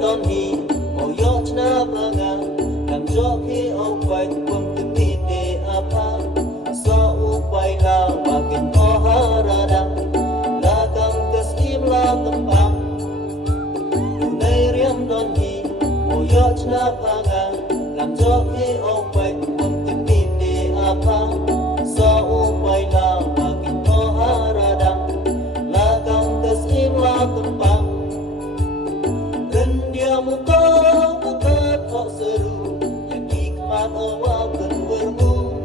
non hi o yo chna banga làm cho khi ông quay quân từng đi để apa so u quay la wa kin o harada la kam taslim la tampam du nei riam non hi o yo chna banga làm cho khi ông quay quân từng đi để apa so u quay la wa kin o harada la kam taslim la tampam muka muka tak seru yang hikmat awal berwermu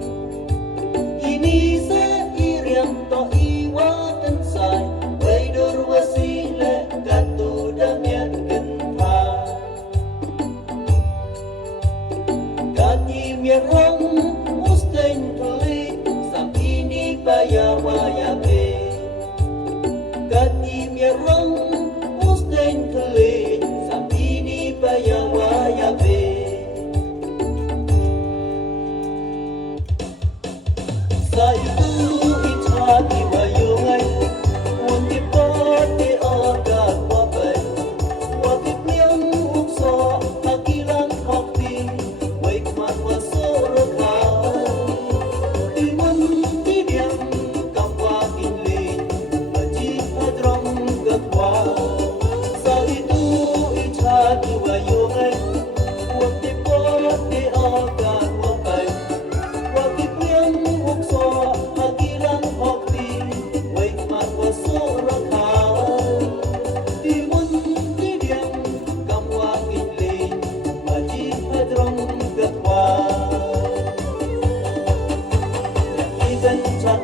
ini seiring to iwa tensai waidur wasile katu damian genta kati mirong mustain tuli sapini bayawa yabe kati mirong mustain tuli sa itu itati bayungan unti pati agak wabay wakit niyang ukso hakilang hakti wait matwasoro ka timan tidiyang kapwakin lin majid hadrong gagwa sa itu itati bayungan unti pati agak wabay wakit niyang ukso hakilang hakti wait matwasoro ka timun tidiyang kamwakit lin majid hadrong gatwa yakigan chak